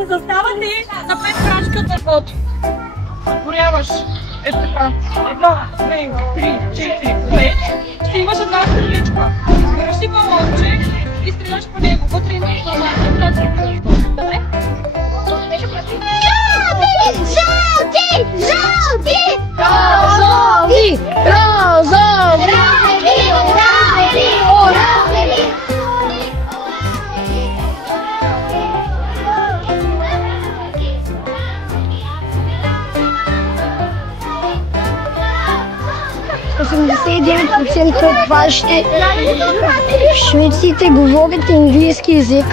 Заставате на 5 крачка дървото. Горяваш. Ето така. 1, 2, 3, 4, 5. Ще имаш една стреличка. Избираш си балонче и стреляш по него. Вътре има информация. Добре? Жълти! Жълти! Розови! Розови! Оранжеви! Оранжеви! Оранжеви! %89% от вашите шведците говорят английски език.